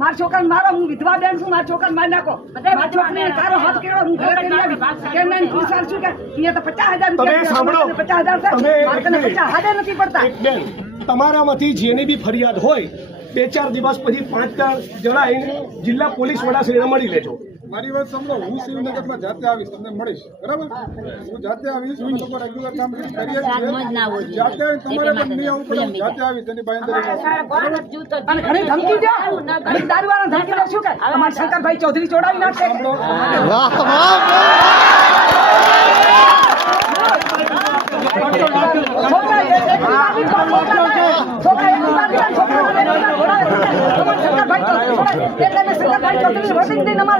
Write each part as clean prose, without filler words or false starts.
મારા છોકરાને મારો, હું વિધવા બેન છું, મારા છોકરાને મારી નાખો. મારા છોકરીને તારો હાથ કેળો, હું ઘરે કરી આવી. કેમ નહીં પૂછાર છું કે અહીંયા તો 50,000 રૂપિયા સાંભળો. 50,000 છે. મારે તને 50,000 નથી પડતા. બેન, તમારામાંથી જેની બી ફરિયાદ હોય 2-4 દિવસ પછી 5 જણા આવીને જિલ્લા પોલીસ વડાશ્રીને મળી લેજો. મારી વાત સાંભળો, હું શિવનગરમાં જાતે આવીશ, તમને મળીશ, બરાબર? હું જાતે આવીશ, હું લોકો રેગ્યુલર કામ કરી જાતે આવીશ, તમારે પણ નહીં આવવું પડે, હું જાતે આવીશ એની બાંયધરી. અને ઘણી ધમકી દે, ઘણી દારૂવાળાને ધમકી દે. શું કે અમારા શંકરભાઈ ચૌધરી ચોડાવી નાખશે.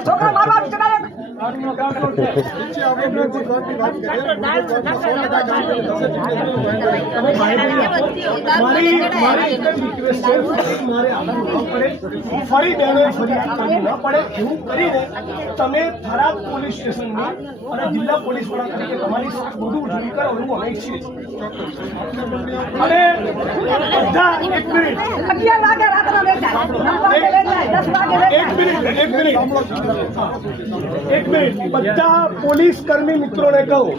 છોકરા મારવા ચડાવે. નીચે આપણે ગુજરાતની વાત કરીએ. મારી એક જ રિક્વેસ્ટ છે, મારે આવું ન પડે, ફરી બહેનોએ ફરિયાદ કરવી ન પડે એવું કરીને તમે થરાદ પોલીસ સ્ટેશનમાં અને જિલ્લા પોલીસ વડા તરીકે તમારી બધું ઉજળી કરો એવું અમે ઈચ્છીએ છીએ. અને બધા 1 મિનિટ 11 વાગે રાતના બેઠા, 9 વાગે બેઠા, 10 વાગે એક મિનિટ બધા પોલીસ કર્મી મિત્રોને કહું,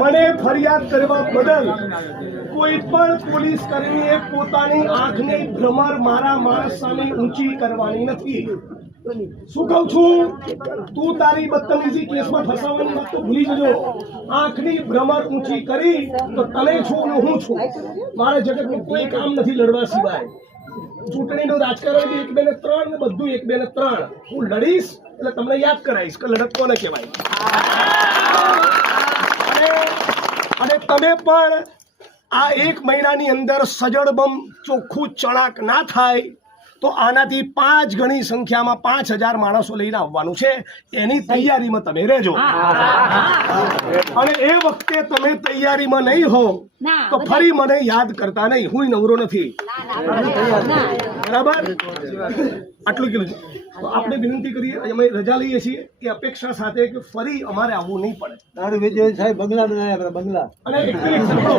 મને ફરિયાદ કરવા બદલ કોઈ પણ પોલીસ કર્મીએ પોતાની આંખની ભ્રમર મારા માણસ સામે ઊંચી કરવાની નથી. શું કહું છું, તું તારી બદતમીજી કેસમાં ફસાવાની વાત તો ભૂલી જજો. આંખની ભ્રમર ઊંચી કરી તો તમે છો ને હું છું. મારે જગતનું કોઈ કામ નથી લડવા સિવાય. ચૂંટણીનું રાજકારણ 1, 2 ને 3 ને બધું 1, 2 ને 3 હું લડીશ એટલે તમને યાદ કરાવીશ કે લડત કોને કહેવાય. અને તમે પણ આ 1 મહિનાની અંદર સજડબમ ચોખ્ખું ચણાક ના થાય તો આનાથી 5 ગણી સંખ્યામાં 5,000 માણસો લઈને આવવાનું છે. એની તૈયારીમાં તમે રહેજો. અને એ વખતે તમે તૈયારીમાં નહીં હો તો ફરી મને યાદ કરતા નહીં. હું નવરો નથી, બરાબર? આટલું કીધું. તો આપણે વિનંતી કરીએ, અમે રજા લઈએ છીએ એ અપેક્ષા સાથે કે ફરી અમારે આવવું નહીં પડે. તારું વિજય સાહેબ બંગલા બનાવ્યા, બંગલા. અને એક મિનિટ સાંભળો.